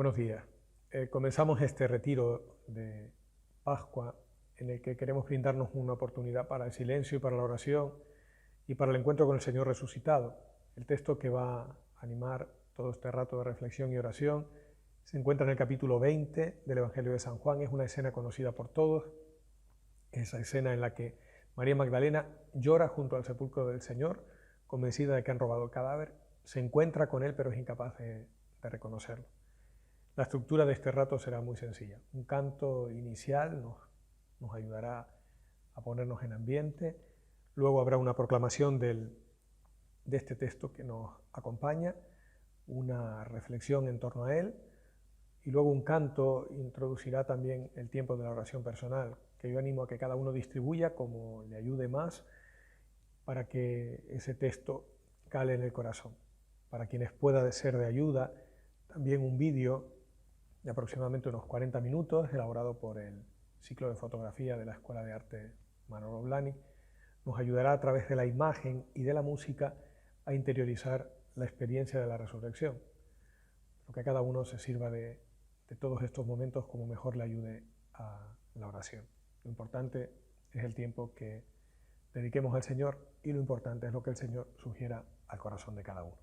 Buenos días. Comenzamos este retiro de Pascua en el que queremos brindarnos una oportunidad para el silencio y para la oración y para el encuentro con el Señor resucitado. El texto que va a animar todo este rato de reflexión y oración se encuentra en el capítulo 20 del Evangelio de San Juan. Es una escena conocida por todos, esa escena en la que María Magdalena llora junto al sepulcro del Señor, convencida de que han robado el cadáver, se encuentra con él pero es incapaz de reconocerlo. La estructura de este rato será muy sencilla. Un canto inicial nos ayudará a ponernos en ambiente. Luego habrá una proclamación de este texto que nos acompaña, una reflexión en torno a él, y luego un canto introducirá también el tiempo de la oración personal, que yo animo a que cada uno distribuya como le ayude más para que ese texto cale en el corazón. Para quienes pueda ser de ayuda, también un vídeo de aproximadamente unos 40 minutos, elaborado por el ciclo de fotografía de la Escuela de Arte Manolo Blahnik, nos ayudará a través de la imagen y de la música a interiorizar la experiencia de la resurrección. Pero que cada uno se sirva de todos estos momentos como mejor le ayude a la oración. Lo importante es el tiempo que dediquemos al Señor y lo importante es lo que el Señor sugiera al corazón de cada uno.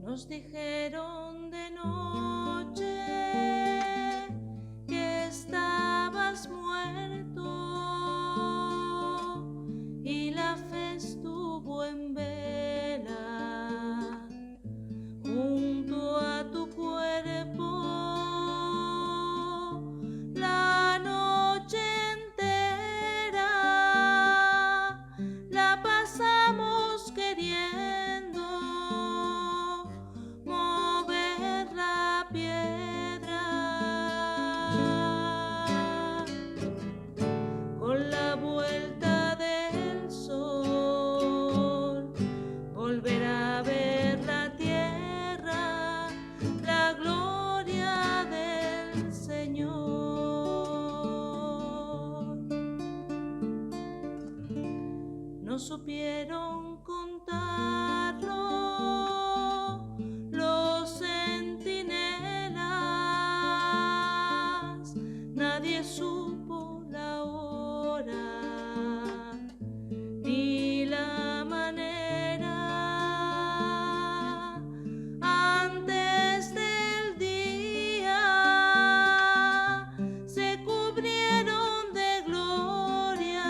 Nos dijeron de noche que estabas muerto y la fe estuvo en vela junto a tu cuerpo la noche entera la pasamos queriendo mover la piedra. Con la vuelta del sol volverá a ver la tierra la gloria del Señor. No supieron contarlo los centinelas, nadie supo la hora ni la manera antes del día se cubrieron de gloria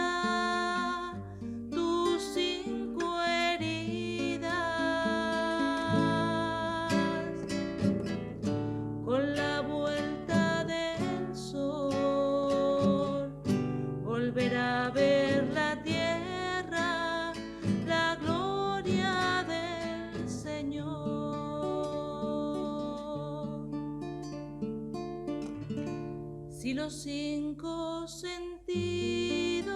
tus 5 heridas. Con la vuelta del sol volverá a ver la tierra la gloria del Señor. Si los 5 sentidos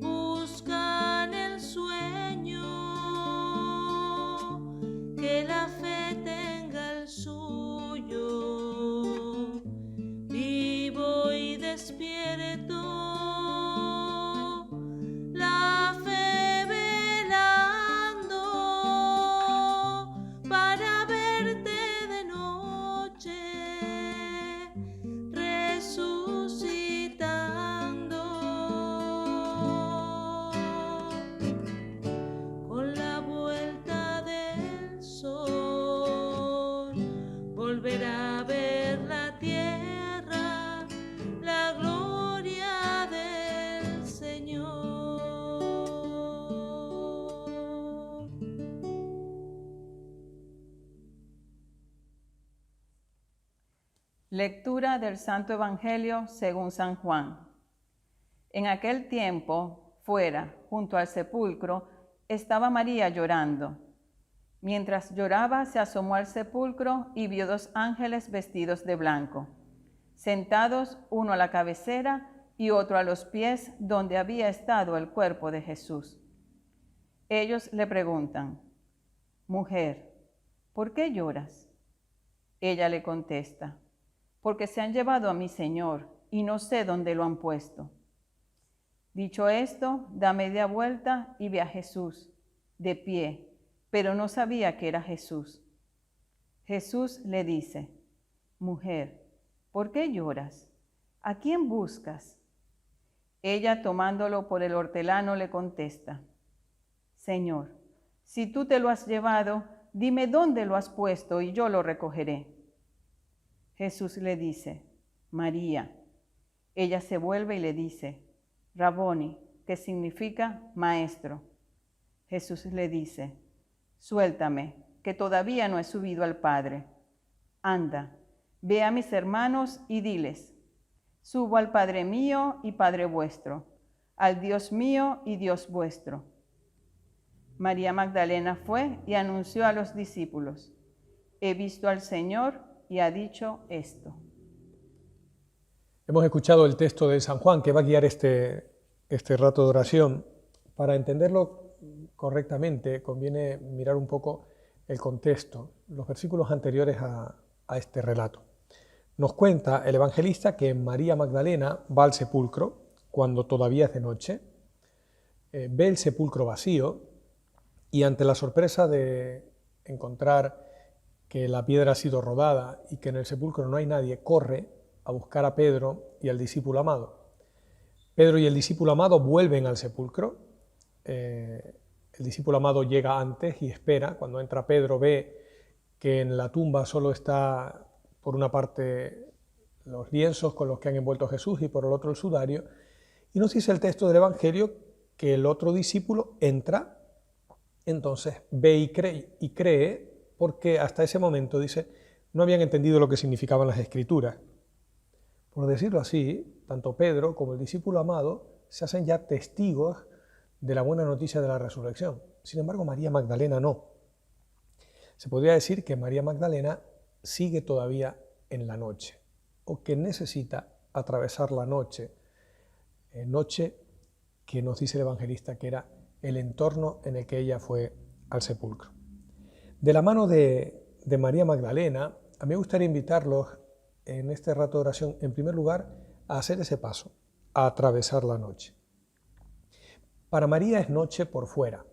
buscan el sueño, que la fe tenga el suyo, vivo y despierto, la fe velando para verte de noche resucitando. Con la vuelta del sol volverá a ver la tierra la gloria del Señor. Lectura del Santo Evangelio según San Juan. En aquel tiempo, fuera, junto al sepulcro, estaba María llorando. Mientras lloraba, se asomó al sepulcro y vio 2 ángeles vestidos de blanco, sentados uno a la cabecera y otro a los pies donde había estado el cuerpo de Jesús. Ellos le preguntan: «Mujer, ¿por qué lloras?». Ella le contesta: «Porque se han llevado a mi Señor y no sé dónde lo han puesto». Dicho esto, da media vuelta y ve a Jesús, de pie, pero no sabía que era Jesús. Jesús le dice: Mujer, ¿por qué lloras? ¿A quién buscas? Ella, tomándolo por el hortelano, le contesta: Señor, si tú te lo has llevado, dime dónde lo has puesto y yo lo recogeré. Jesús le dice: María. Ella se vuelve y le dice: Raboni, que significa maestro. Jesús le dice: Suéltame, que todavía no he subido al Padre. Anda, ve a mis hermanos y diles: Subo al Padre mío y Padre vuestro, al Dios mío y Dios vuestro. María Magdalena fue y anunció a los discípulos: He visto al Señor y ha dicho esto. Hemos escuchado el texto de San Juan que va a guiar este rato de oración. Para entenderlo correctamente conviene mirar un poco el contexto, los versículos anteriores a este relato. Nos cuenta el evangelista que María Magdalena va al sepulcro cuando todavía es de noche, ve el sepulcro vacío y ante la sorpresa de encontrar que la piedra ha sido rodada y que en el sepulcro no hay nadie, corre a buscar a Pedro y al discípulo amado. Pedro y el discípulo amado vuelven al sepulcro. El discípulo amado llega antes y espera. Cuando entra Pedro ve que en la tumba solo está por una parte los lienzos con los que han envuelto a Jesús y por el otro el sudario. Y nos dice el texto del Evangelio que el otro discípulo entra, entonces ve y cree porque hasta ese momento, dice, no habían entendido lo que significaban las Escrituras. Por decirlo así, tanto Pedro como el discípulo amado se hacen ya testigos de la buena noticia de la resurrección. Sin embargo, María Magdalena no. Se podría decir que María Magdalena sigue todavía en la noche, o que necesita atravesar la noche, noche que nos dice el evangelista que era el entorno en el que ella fue al sepulcro. De la mano de María Magdalena, a mí me gustaría invitarlos en este rato de oración, en primer lugar, a hacer ese paso, a atravesar la noche. Para María es noche por fuera,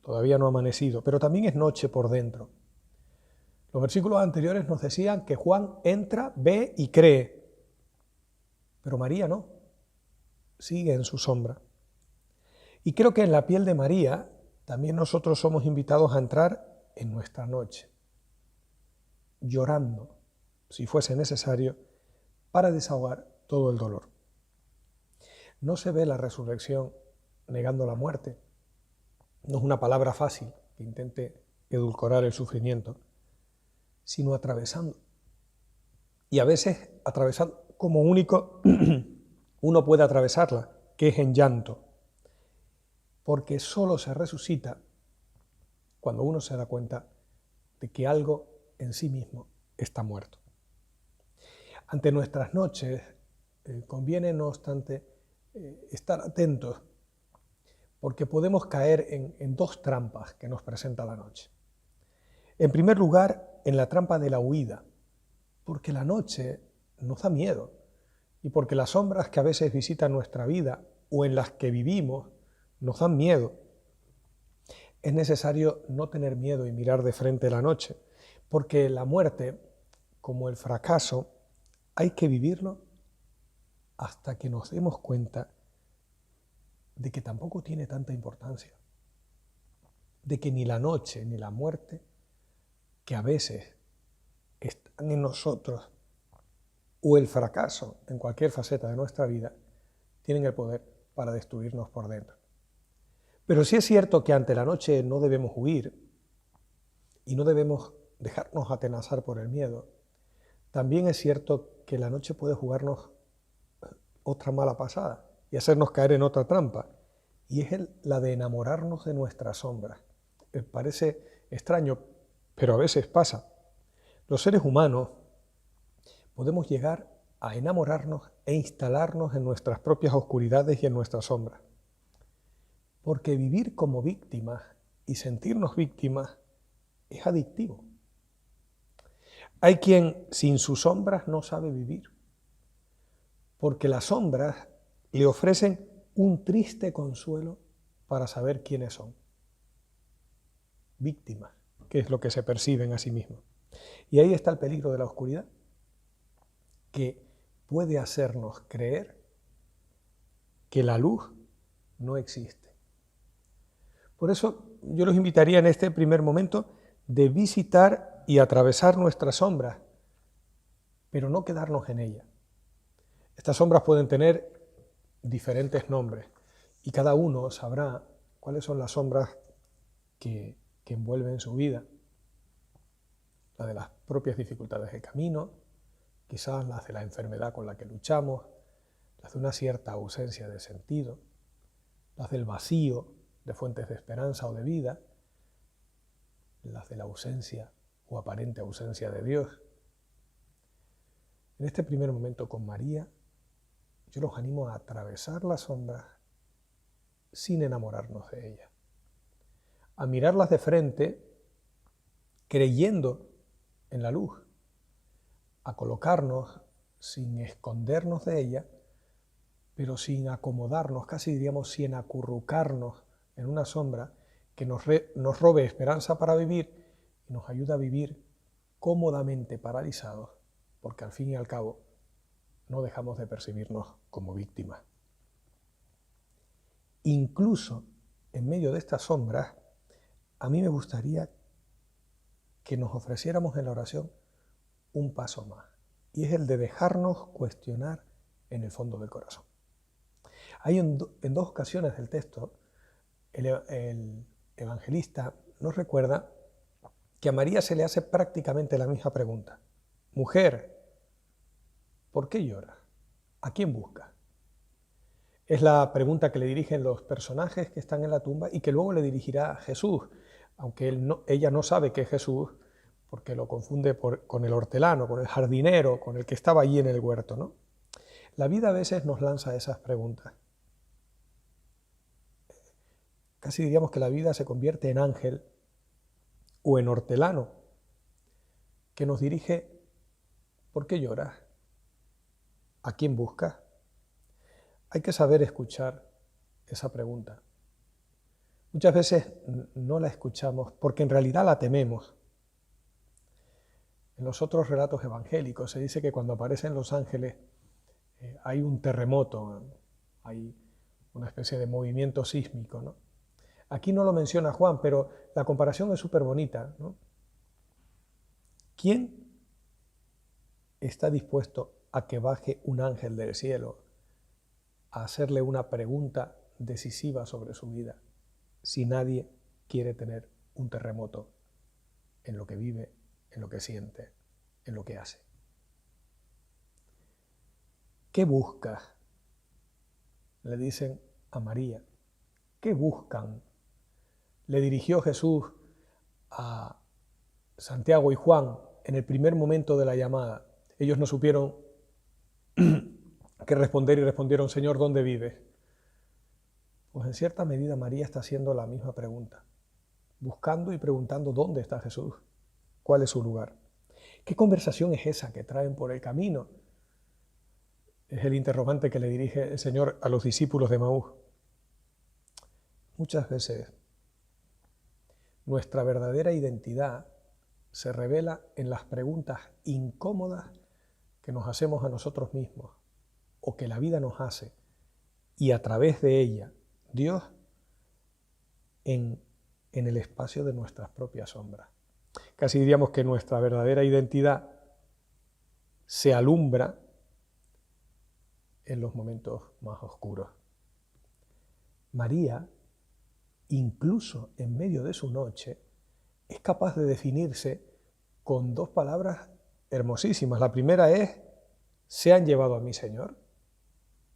todavía no ha amanecido, pero también es noche por dentro. Los versículos anteriores nos decían que Juan entra, ve y cree, pero María no, sigue en su sombra. Y creo que en la piel de María también nosotros somos invitados a entrar en nuestra noche, llorando, si fuese necesario, para desahogar todo el dolor. No se ve la resurrección negando la muerte. No es una palabra fácil que intente edulcorar el sufrimiento, sino atravesando. Y a veces atravesando como único uno puede atravesarla, que es en llanto. Porque solo se resucita cuando uno se da cuenta de que algo en sí mismo está muerto. Ante nuestras noches conviene, no obstante, estar atentos, porque podemos caer en dos trampas que nos presenta la noche. En primer lugar, en la trampa de la huida, porque la noche nos da miedo y porque las sombras que a veces visitan nuestra vida o en las que vivimos nos dan miedo. Es necesario no tener miedo y mirar de frente la noche, porque la muerte, como el fracaso, hay que vivirlo hasta que nos demos cuenta de que tampoco tiene tanta importancia, de que ni la noche ni la muerte, que a veces están en nosotros, o el fracaso en cualquier faceta de nuestra vida, tienen el poder para destruirnos por dentro. Pero sí es cierto que ante la noche no debemos huir y no debemos dejarnos atenazar por el miedo. También es cierto que la noche puede jugarnos otra mala pasada y hacernos caer en otra trampa, y es la de enamorarnos de nuestras sombras. Parece extraño, pero a veces pasa. Los seres humanos podemos llegar a enamorarnos e instalarnos en nuestras propias oscuridades y en nuestras sombras. Porque vivir como víctimas y sentirnos víctimas es adictivo. Hay quien sin sus sombras no sabe vivir, porque las sombras le ofrecen un triste consuelo para saber quiénes son. Víctimas, que es lo que se perciben a sí mismos. Y ahí está el peligro de la oscuridad, que puede hacernos creer que la luz no existe. Por eso yo los invitaría en este primer momento de visitar y atravesar nuestras sombras, pero no quedarnos en ellas. Estas sombras pueden tener diferentes nombres y cada uno sabrá cuáles son las sombras que envuelven su vida. La de las propias dificultades de camino, quizás las de la enfermedad con la que luchamos, las de una cierta ausencia de sentido, las del vacío de fuentes de esperanza o de vida, las de la ausencia o aparente ausencia de Dios. En este primer momento con María, yo los animo a atravesar las sombras sin enamorarnos de ellas, a mirarlas de frente creyendo en la luz, a colocarnos sin escondernos de ella, pero sin acomodarnos, casi diríamos sin acurrucarnos en una sombra que nos robe esperanza para vivir y nos ayuda a vivir cómodamente paralizados, porque al fin y al cabo no dejamos de percibirnos como víctimas. Incluso en medio de estas sombras, a mí me gustaría que nos ofreciéramos en la oración un paso más, y es el de dejarnos cuestionar en el fondo del corazón. Hay en dos ocasiones del texto, el evangelista nos recuerda que a María se le hace prácticamente la misma pregunta. Mujer, ¿por qué lloras? ¿A quién buscas? Es la pregunta que le dirigen los personajes que están en la tumba y que luego le dirigirá a Jesús, aunque ella no sabe que es Jesús, porque lo confunde con el hortelano, con el jardinero, con el que estaba allí en el huerto, ¿no? La vida a veces nos lanza esas preguntas. Casi diríamos que la vida se convierte en ángel o en hortelano, que nos dirige, ¿por qué lloras? ¿A quién buscas? Hay que saber escuchar esa pregunta. Muchas veces no la escuchamos porque en realidad la tememos. En los otros relatos evangélicos se dice que cuando aparecen los ángeles hay un terremoto, hay una especie de movimiento sísmico, ¿no? Aquí no lo menciona Juan, pero la comparación es súper bonita, ¿no? ¿Quién está dispuesto a que baje un ángel del cielo a hacerle una pregunta decisiva sobre su vida si nadie quiere tener un terremoto en lo que vive, en lo que siente, en lo que hace? ¿Qué buscas? Le dicen a María. ¿Qué buscan? Le dirigió Jesús a Santiago y Juan en el primer momento de la llamada. Ellos no supieron qué responder y respondieron, Señor, ¿dónde vives? Pues en cierta medida María está haciendo la misma pregunta, buscando y preguntando dónde está Jesús, cuál es su lugar. ¿Qué conversación es esa que traen por el camino? Es el interrogante que le dirige el Señor a los discípulos de Emaús. Muchas veces nuestra verdadera identidad se revela en las preguntas incómodas que nos hacemos a nosotros mismos o que la vida nos hace, y a través de ella Dios en el espacio de nuestras propias sombras. Casi diríamos que nuestra verdadera identidad se alumbra en los momentos más oscuros. María, incluso en medio de su noche, es capaz de definirse con dos palabras hermosísimas. La primera es, ¿se han llevado a mi Señor?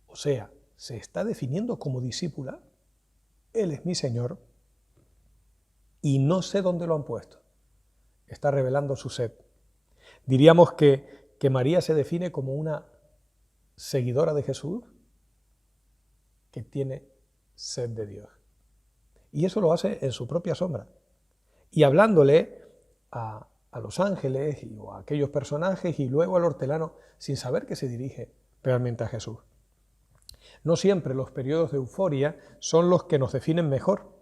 O sea, se está definiendo como discípula. Él es mi Señor y no sé dónde lo han puesto. Está revelando su sed. Diríamos que María se define como una seguidora de Jesús que tiene sed de Dios. Y eso lo hace en su propia sombra. Y hablándole a los ángeles o a aquellos personajes y luego al hortelano sin saber que se dirige realmente a Jesús. No siempre los periodos de euforia son los que nos definen mejor,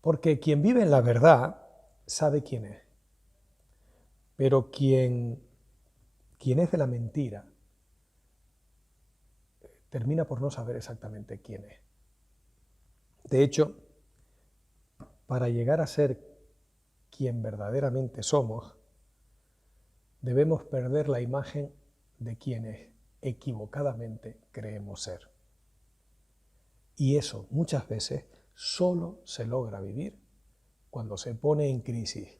porque quien vive en la verdad sabe quién es, pero quien es de la mentira termina por no saber exactamente quién es. De hecho, para llegar a ser quien verdaderamente somos, debemos perder la imagen de quienes equivocadamente creemos ser. Y eso muchas veces solo se logra vivir cuando se pone en crisis,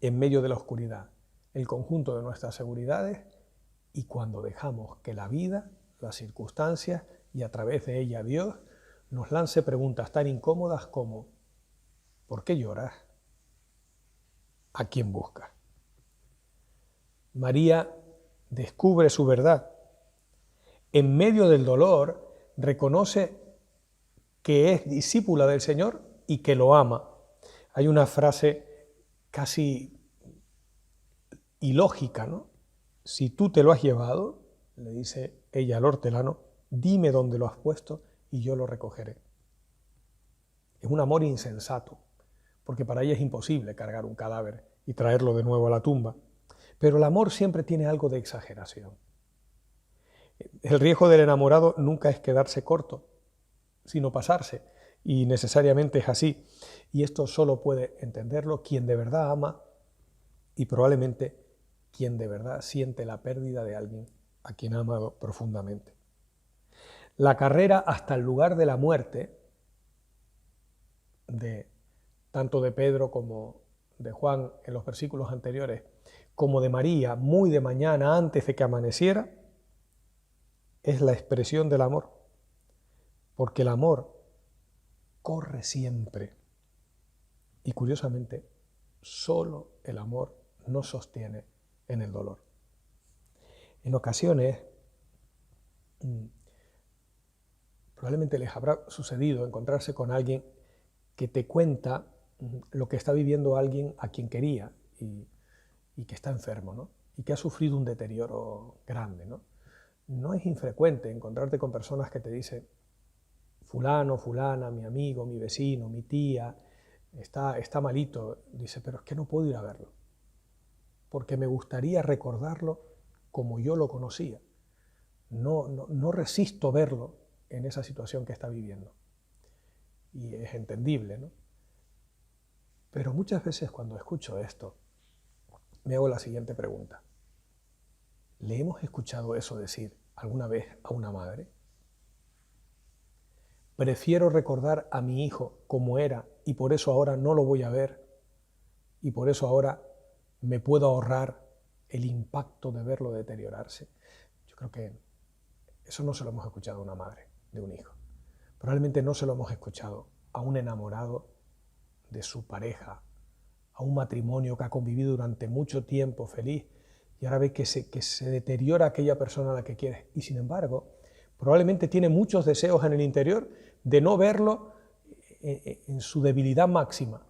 en medio de la oscuridad, el conjunto de nuestras seguridades y cuando dejamos que la vida, las circunstancias y a través de ella Dios nos lance preguntas tan incómodas como ¿por qué lloras? ¿A quién buscas? María descubre su verdad. En medio del dolor reconoce que es discípula del Señor y que lo ama. Hay una frase casi ilógica, ¿no? Si tú te lo has llevado, le dice ella al hortelano, dime dónde lo has puesto y yo lo recogeré. Es un amor insensato, porque para ella es imposible cargar un cadáver y traerlo de nuevo a la tumba. Pero el amor siempre tiene algo de exageración. El riesgo del enamorado nunca es quedarse corto, sino pasarse, y necesariamente es así. Y esto solo puede entenderlo quien de verdad ama y probablemente quien de verdad siente la pérdida de alguien a quien ha amado profundamente. La carrera hasta el lugar de la muerte, tanto de Pedro como de Juan en los versículos anteriores, como de María, muy de mañana antes de que amaneciera, es la expresión del amor, porque el amor corre siempre y curiosamente solo el amor nos sostiene en el dolor. En ocasiones probablemente les habrá sucedido encontrarse con alguien que te cuenta lo que está viviendo alguien a quien quería y que está enfermo, ¿no? Y que ha sufrido un deterioro grande, ¿no? No es infrecuente encontrarte con personas que te dicen fulano, fulana, mi amigo, mi vecino, mi tía, está malito. Dice, pero es que no puedo ir a verlo, porque me gustaría recordarlo como yo lo conocía. No resisto verlo en esa situación que está viviendo. Y es entendible, ¿no? Pero muchas veces cuando escucho esto, me hago la siguiente pregunta. ¿Le hemos escuchado eso decir alguna vez a una madre? Prefiero recordar a mi hijo como era y por eso ahora no lo voy a ver y por eso ahora me puedo ahorrar el impacto de verlo deteriorarse. Yo creo que eso no se lo hemos escuchado a una madre de un hijo. Probablemente no se lo hemos escuchado a un enamorado de su pareja, a un matrimonio que ha convivido durante mucho tiempo feliz y ahora ve que se deteriora aquella persona a la que quieres. Y sin embargo, probablemente tiene muchos deseos en el interior de no verlo en su debilidad máxima,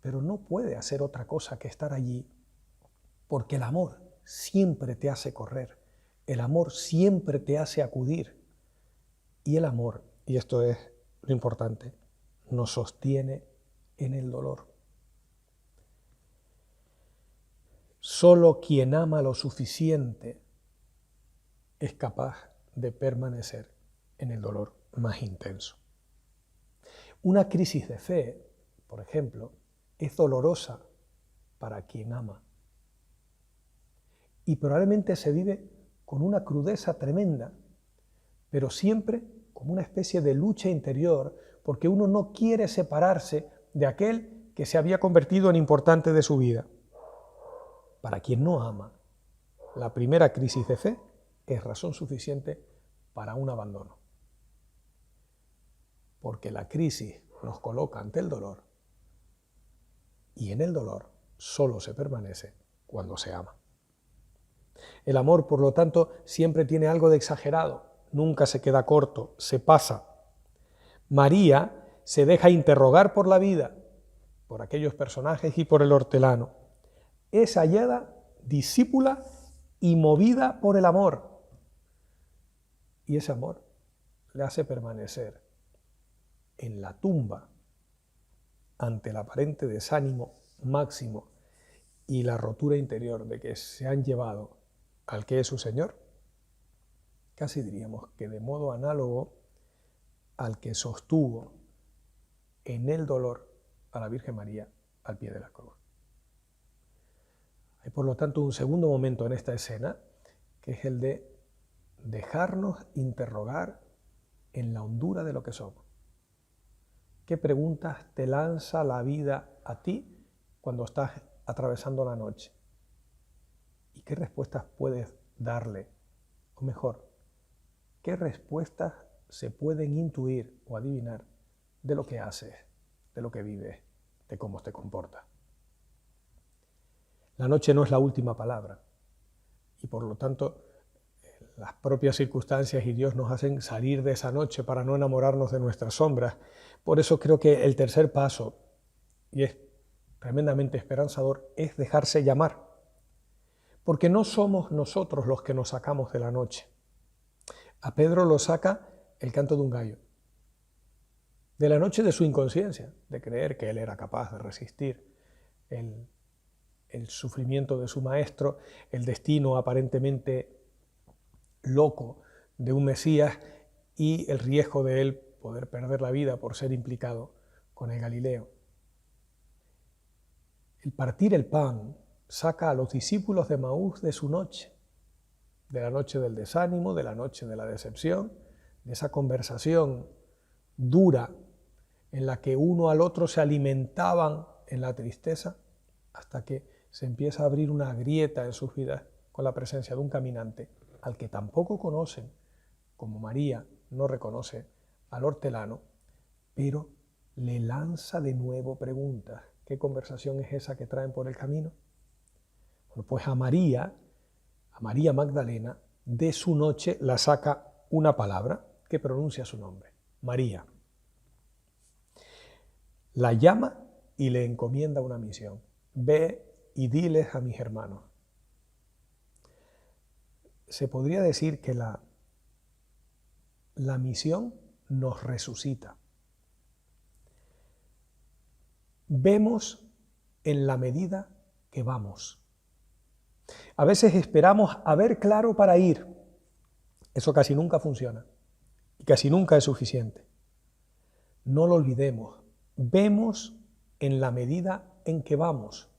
pero no puede hacer otra cosa que estar allí, porque el amor siempre te hace correr, el amor siempre te hace acudir, y el amor, y esto es lo importante, nos sostiene en el dolor. Solo quien ama lo suficiente es capaz de permanecer en el dolor más intenso. Una crisis de fe, por ejemplo, es dolorosa para quien ama. Y probablemente se vive con una crudeza tremenda, pero siempre como una especie de lucha interior, porque uno no quiere separarse de aquel que se había convertido en importante de su vida. Para quien no ama, la primera crisis de fe es razón suficiente para un abandono. Porque la crisis nos coloca ante el dolor y en el dolor solo se permanece cuando se ama. El amor, por lo tanto, siempre tiene algo de exagerado, nunca se queda corto, se pasa. María se deja interrogar por la vida, por aquellos personajes y por el hortelano. Es hallada discípula y movida por el amor. Y ese amor le hace permanecer en la tumba ante el aparente desánimo máximo y la rotura interior de que se han llevado al que es su Señor, casi diríamos que de modo análogo al que sostuvo en el dolor a la Virgen María al pie de la cruz. Hay por lo tanto un segundo momento en esta escena, que es el de dejarnos interrogar en la hondura de lo que somos. ¿Qué preguntas te lanza la vida a ti cuando estás atravesando la noche? ¿Y qué respuestas puedes darle? O mejor, ¿qué respuestas se pueden intuir o adivinar de lo que haces, de lo que vives, de cómo te comportas? La noche no es la última palabra y por lo tanto las propias circunstancias y Dios nos hacen salir de esa noche para no enamorarnos de nuestras sombras. Por eso creo que el tercer paso, y es tremendamente esperanzador, es dejarse llamar. Porque no somos nosotros los que nos sacamos de la noche. A Pedro lo saca el canto de un gallo. De la noche de su inconsciencia, de creer que él era capaz de resistir el sufrimiento de su maestro, el destino aparentemente loco de un Mesías y el riesgo de él poder perder la vida por ser implicado con el Galileo. El partir el pan saca a los discípulos de Emaús de su noche, de la noche del desánimo, de la noche de la decepción, de esa conversación dura en la que uno al otro se alimentaban en la tristeza, hasta que se empieza a abrir una grieta en sus vidas con la presencia de un caminante al que tampoco conocen, como María no reconoce al hortelano, pero le lanza de nuevo preguntas. ¿Qué conversación es esa que traen por el camino? Bueno, pues a María Magdalena, de su noche la saca una palabra que pronuncia su nombre, María. La llama y le encomienda una misión. Ve y diles a mis hermanos. Se podría decir que la misión nos resucita. Vemos en la medida que vamos. A veces esperamos a ver claro para ir. Eso casi nunca funciona y casi nunca es suficiente. No lo olvidemos. Vemos en la medida en que vamos.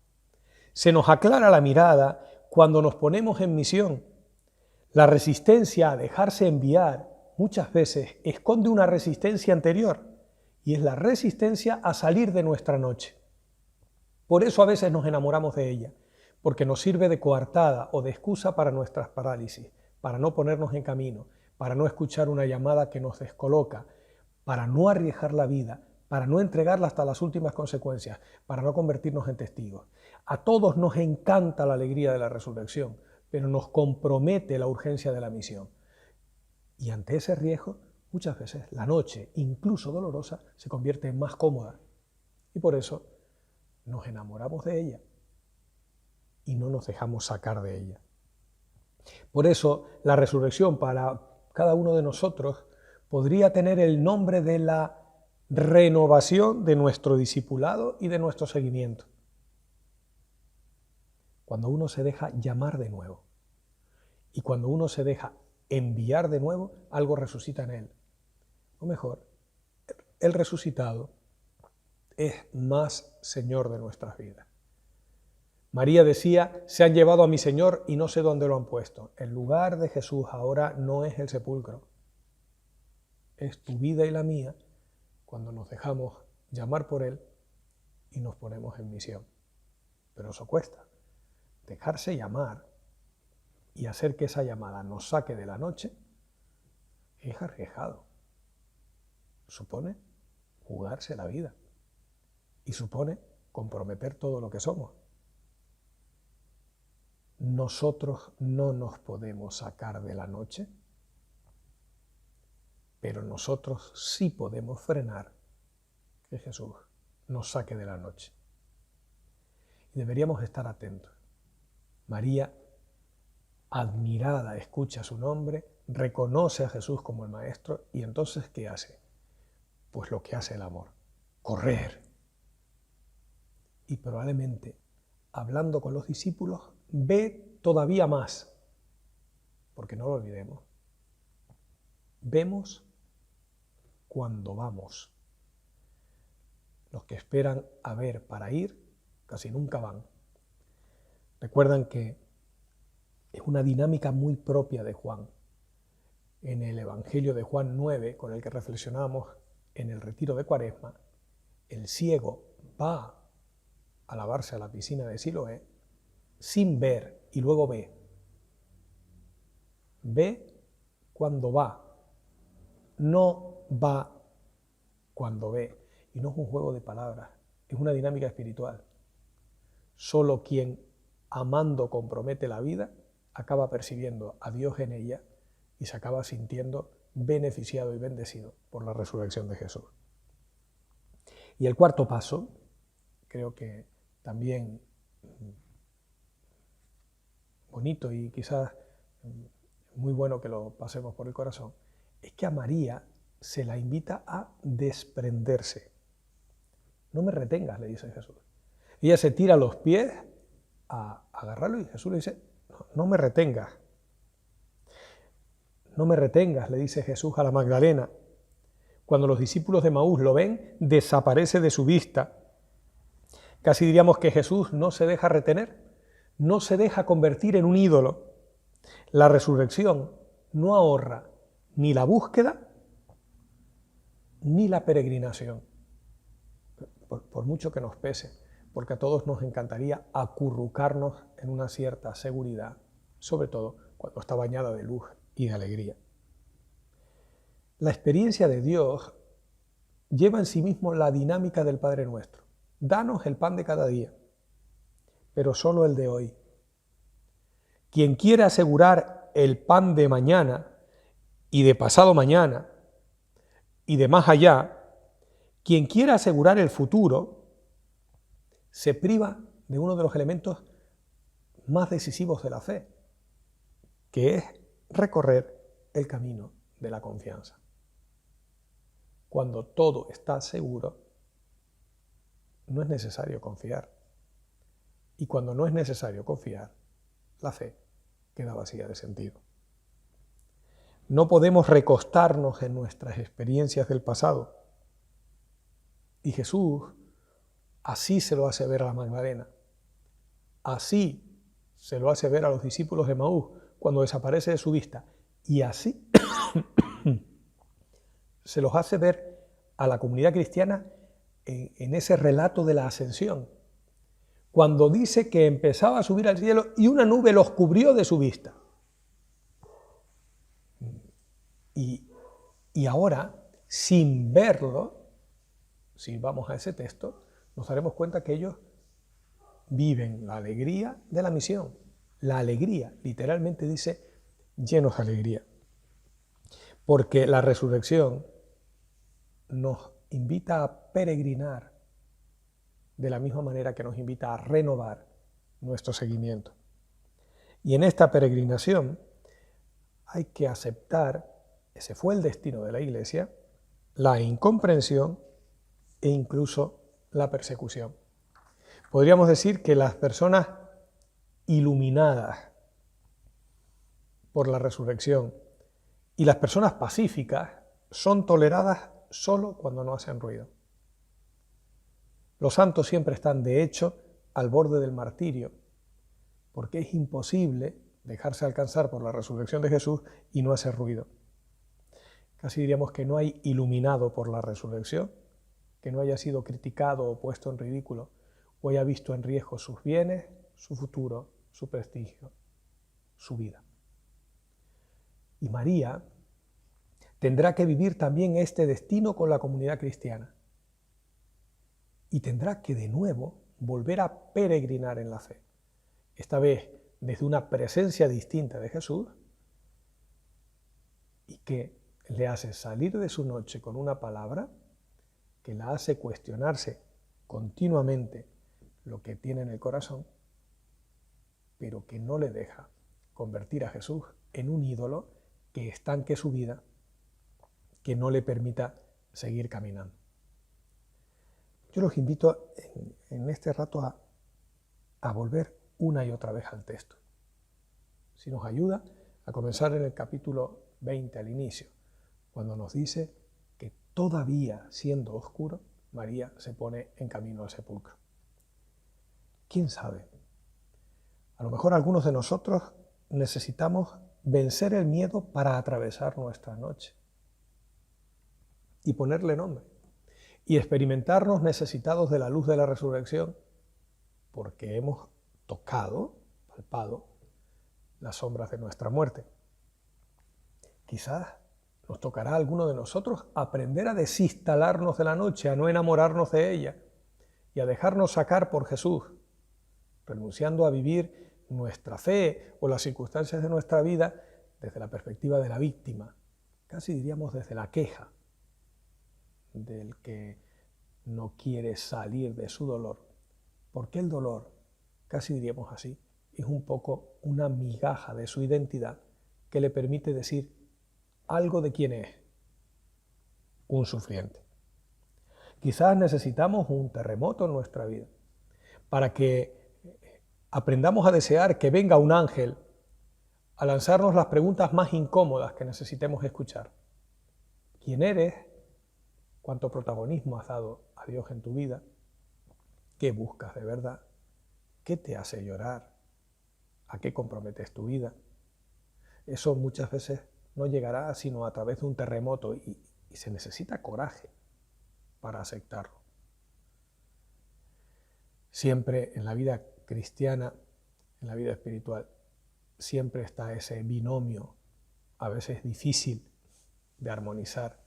Se nos aclara la mirada cuando nos ponemos en misión. La resistencia a dejarse enviar muchas veces esconde una resistencia anterior y es la resistencia a salir de nuestra noche. Por eso a veces nos enamoramos de ella, porque nos sirve de coartada o de excusa para nuestras parálisis, para no ponernos en camino, para no escuchar una llamada que nos descoloca, para no arriesgar la vida, para no entregarla hasta las últimas consecuencias, para no convertirnos en testigos. A todos nos encanta la alegría de la resurrección, pero nos compromete la urgencia de la misión. Y ante ese riesgo, muchas veces la noche, incluso dolorosa, se convierte en más cómoda. Y por eso nos enamoramos de ella y no nos dejamos sacar de ella. Por eso la resurrección para cada uno de nosotros podría tener el nombre de la renovación de nuestro discipulado y de nuestro seguimiento. Cuando uno se deja llamar de nuevo y cuando uno se deja enviar de nuevo, algo resucita en él. O mejor, el resucitado es más Señor de nuestras vidas. María decía, se han llevado a mi Señor y no sé dónde lo han puesto. El lugar de Jesús ahora no es el sepulcro, es tu vida y la mía cuando nos dejamos llamar por Él y nos ponemos en misión. Pero eso cuesta. Dejarse llamar y hacer que esa llamada nos saque de la noche es arriesgado. Supone jugarse la vida y supone comprometer todo lo que somos. Nosotros no nos podemos sacar de la noche, pero nosotros sí podemos frenar que Jesús nos saque de la noche. Y deberíamos estar atentos. María admirada, escucha su nombre, reconoce a Jesús como el Maestro, y entonces, ¿qué hace? Pues lo que hace el amor, correr. Y probablemente, hablando con los discípulos, ve todavía más, porque no lo olvidemos, vemos cuando vamos. Los que esperan a ver para ir, casi nunca van. Recuerdan que es una dinámica muy propia de Juan. En el Evangelio de Juan 9, con el que reflexionamos en el retiro de Cuaresma, el ciego va a lavarse a la piscina de Siloé sin ver y luego ve. Ve cuando va, no va cuando ve. Y no es un juego de palabras, es una dinámica espiritual. Solo quien amando compromete la vida acaba percibiendo a Dios en ella y se acaba sintiendo beneficiado y bendecido por la resurrección de Jesús. Y el cuarto paso, creo que también bonito y quizás muy bueno que lo pasemos por el corazón, es que a María se la invita a desprenderse. No me retengas, le dice Jesús. Ella se tira a los pies a agarrarlo y Jesús le dice, no me retengas. No me retengas, le dice Jesús a la Magdalena. Cuando los discípulos de Emaús lo ven, desaparece de su vista. Casi diríamos que Jesús no se deja retener, no se deja convertir en un ídolo. La resurrección no ahorra ni la búsqueda ni la peregrinación, por mucho que nos pese, porque a todos nos encantaría acurrucarnos en una cierta seguridad, sobre todo cuando está bañada de luz y de alegría. La experiencia de Dios lleva en sí mismo la dinámica del Padre Nuestro. Danos el pan de cada día, pero solo el de hoy. Quien quiera asegurar el pan de mañana y de pasado mañana y de más allá, quien quiera asegurar el futuro, se priva de uno de los elementos más decisivos de la fe, que es recorrer el camino de la confianza. Cuando todo está seguro, no es necesario confiar. Y cuando no es necesario confiar, la fe queda vacía de sentido. No podemos recostarnos en nuestras experiencias del pasado. Y Jesús así se lo hace ver a la Magdalena. Así se lo hace ver a los discípulos de Emaús cuando desaparece de su vista. Y así se los hace ver a la comunidad cristiana en ese relato de la ascensión, cuando dice que empezaba a subir al cielo y una nube los cubrió de su vista. Y ahora, sin verlo, si vamos a ese texto, nos daremos cuenta que ellos viven la alegría de la misión. La alegría, literalmente dice, llenos de alegría. Porque la resurrección nos invita a peregrinar de la misma manera que nos invita a renovar nuestro seguimiento. Y en esta peregrinación hay que aceptar, ese fue el destino de la Iglesia, la incomprensión e incluso la persecución. Podríamos decir que las personas iluminadas por la resurrección y las personas pacíficas son toleradas solo cuando no hacen ruido. Los santos siempre están, de hecho, al borde del martirio, porque es imposible dejarse alcanzar por la resurrección de Jesús y no hacer ruido. Casi diríamos que no hay iluminado por la resurrección, que no haya sido criticado o puesto en ridículo, o haya visto en riesgo sus bienes, su futuro, su prestigio, su vida. Y María tendrá que vivir también este destino con la comunidad cristiana. Y tendrá que de nuevo volver a peregrinar en la fe. Esta vez desde una presencia distinta de Jesús y que le hace salir de su noche con una palabra que la hace cuestionarse continuamente lo que tiene en el corazón, pero que no le deja convertir a Jesús en un ídolo que estanque su vida, que no le permita seguir caminando. Yo los invito en este rato a volver una y otra vez al texto. Si nos ayuda a comenzar en el capítulo 20 al inicio, cuando nos dice que todavía siendo oscuro, María se pone en camino al sepulcro. ¿Quién sabe? A lo mejor algunos de nosotros necesitamos vencer el miedo para atravesar nuestra noche y ponerle nombre y experimentarnos necesitados de la luz de la resurrección porque hemos tocado, palpado, las sombras de nuestra muerte. Quizás nos tocará a alguno de nosotros aprender a desinstalarnos de la noche, a no enamorarnos de ella y a dejarnos sacar por Jesús, renunciando a vivir nuestra fe o las circunstancias de nuestra vida desde la perspectiva de la víctima, casi diríamos desde la queja del que no quiere salir de su dolor, porque el dolor, casi diríamos así, es un poco una migaja de su identidad que le permite decir algo de quién es, un sufriente. Quizás necesitamos un terremoto en nuestra vida para que aprendamos a desear que venga un ángel a lanzarnos las preguntas más incómodas que necesitemos escuchar. ¿Quién eres? ¿Cuánto protagonismo has dado a Dios en tu vida? ¿Qué buscas de verdad? ¿Qué te hace llorar? ¿A qué comprometes tu vida? Eso muchas veces no llegará sino a través de un terremoto y se necesita coraje para aceptarlo. Siempre en la vida cristiana, en la vida espiritual, siempre está ese binomio, a veces difícil de armonizar,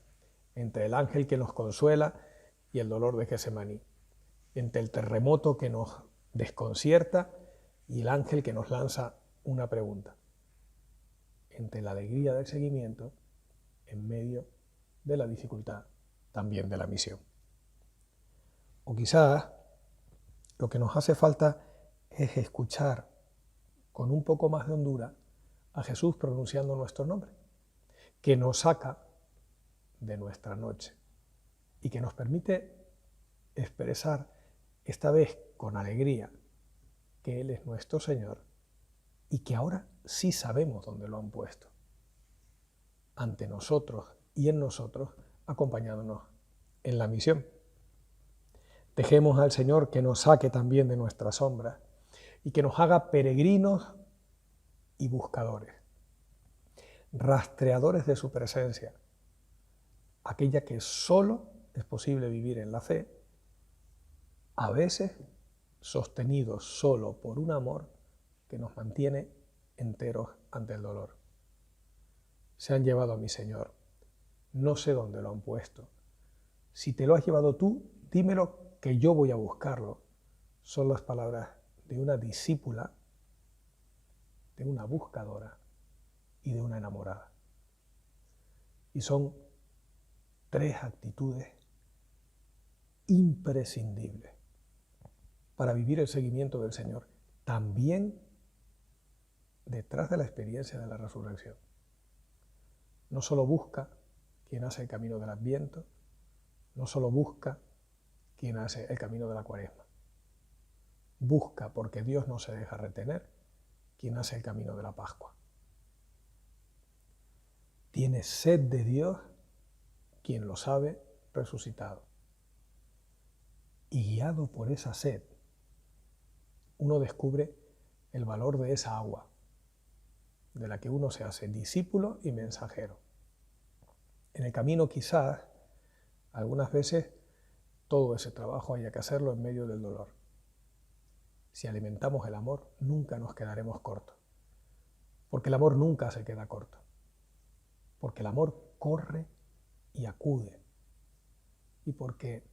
entre el ángel que nos consuela y el dolor de Getsemaní, entre el terremoto que nos desconcierta y el ángel que nos lanza una pregunta, entre la alegría del seguimiento en medio de la dificultad también de la misión. O quizás lo que nos hace falta es escuchar con un poco más de hondura a Jesús pronunciando nuestro nombre, que nos saca de nuestra noche y que nos permite expresar esta vez con alegría que Él es nuestro Señor y que ahora sí sabemos dónde lo han puesto, ante nosotros y en nosotros, acompañándonos en la misión. Dejemos al Señor que nos saque también de nuestras sombras y que nos haga peregrinos y buscadores, rastreadores de su presencia, aquella que solo es posible vivir en la fe, a veces sostenidos solo por un amor que nos mantiene enteros ante el dolor. Se han llevado a mi Señor, no sé dónde lo han puesto. Si te lo has llevado tú, dímelo que yo voy a buscarlo. Son las palabras de una discípula, de una buscadora y de una enamorada. Y son tres actitudes imprescindibles para vivir el seguimiento del Señor, también detrás de la experiencia de la resurrección. No solo busca quien hace el camino del Adviento, no solo busca quien hace el camino de la Cuaresma. Busca, porque Dios no se deja retener, quien hace el camino de la Pascua. Tiene sed de Dios quien lo sabe resucitado. Y guiado por esa sed, uno descubre el valor de esa agua, de la que uno se hace discípulo y mensajero. En el camino quizás, algunas veces, todo ese trabajo haya que hacerlo en medio del dolor. Si alimentamos el amor, nunca nos quedaremos cortos, porque el amor nunca se queda corto, porque el amor corre y acude, y porque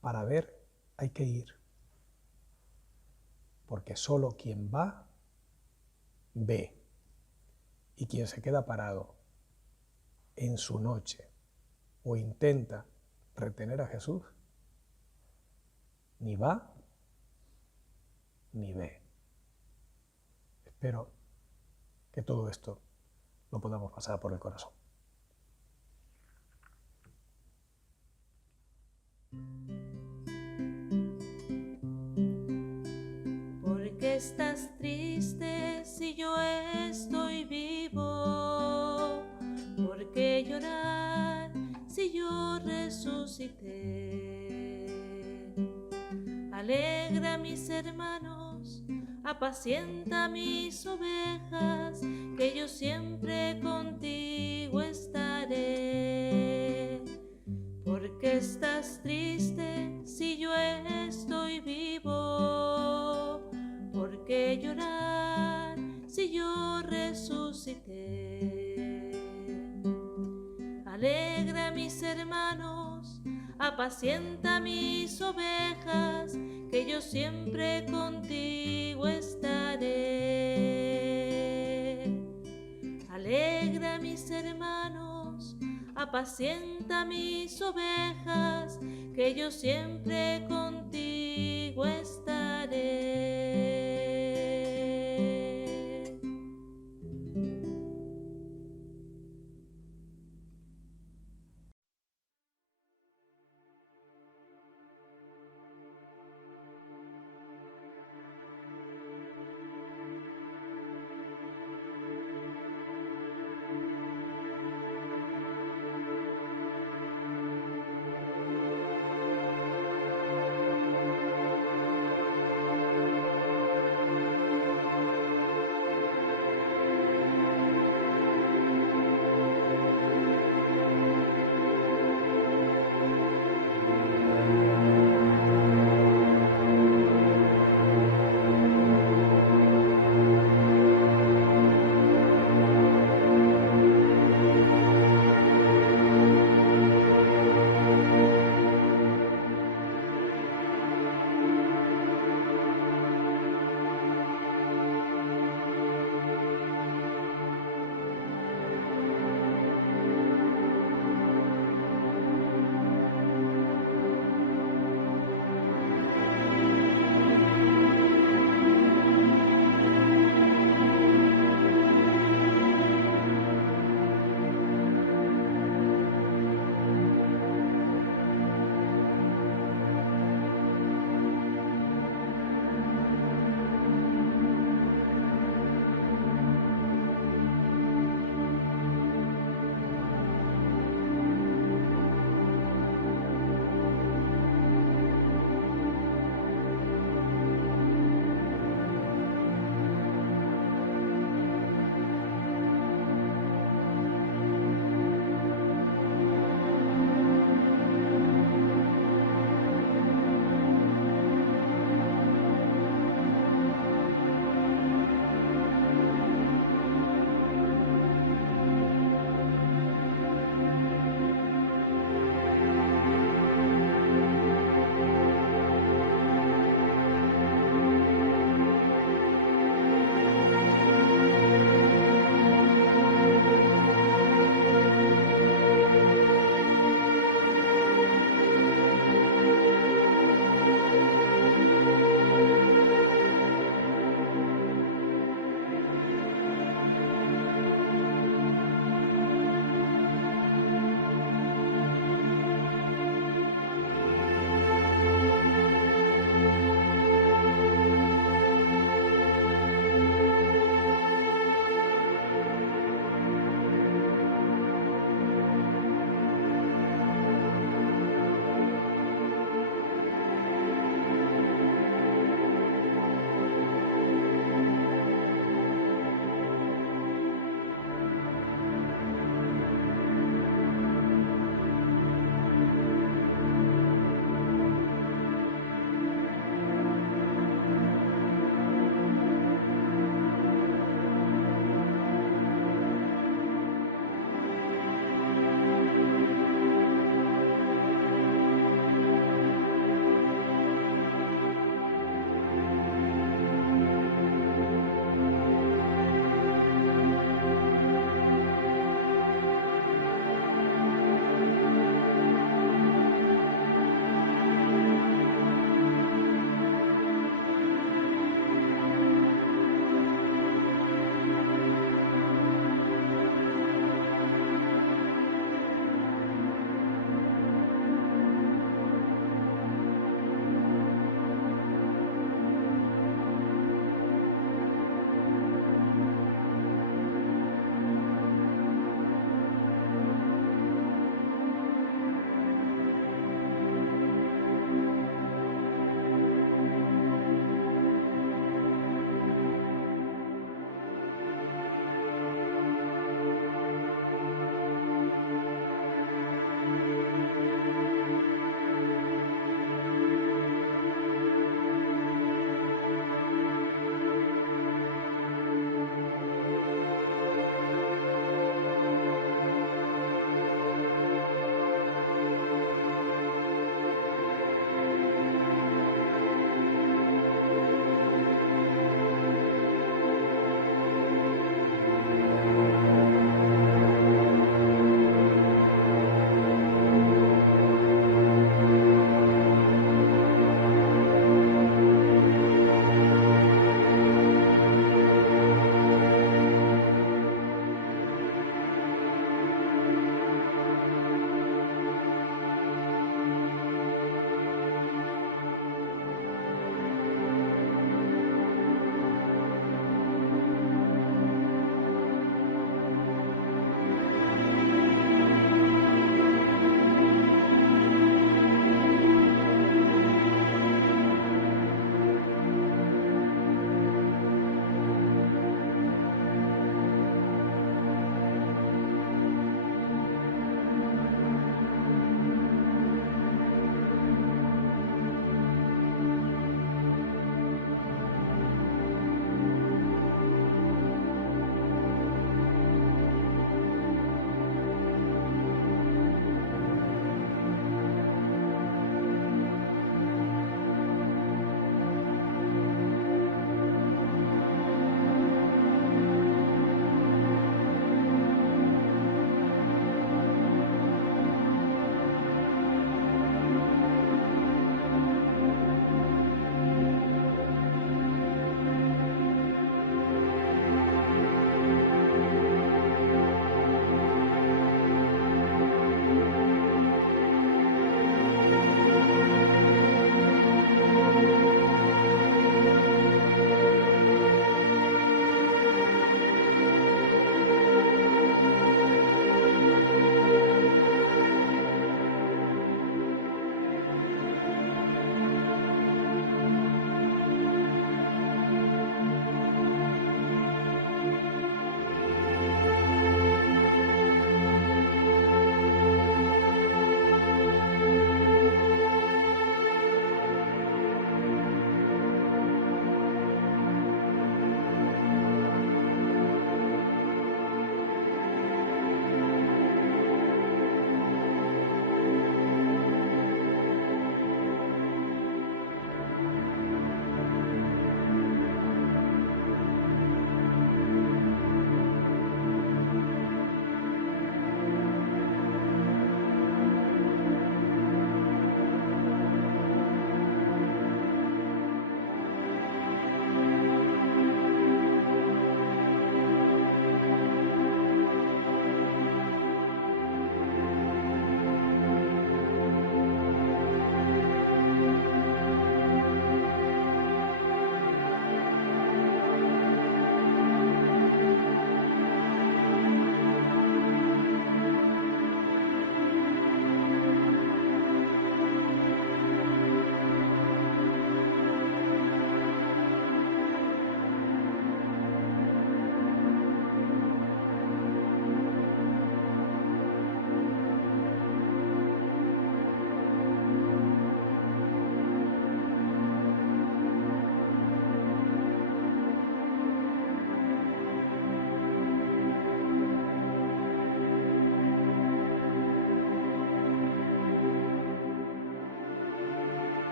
para ver hay que ir, porque solo quien va, ve, y quien se queda parado en su noche o intenta retener a Jesús, ni va ni ve. espero que todo esto lo podamos pasar por el corazón. ¿Por qué estás triste si yo estoy vivo? ¿Por qué llorar si yo resucité? Alegra a mis hermanos, apacienta mis ovejas, que yo siempre contigo estaré. ¿Por qué estás triste si yo estoy vivo? ¿Por qué llorar si yo resucité? Alegra a mis hermanos, apacienta mis ovejas, que yo siempre contigo estaré. Alegra a mis hermanos, apacienta mis ovejas, que yo siempre contigo estaré.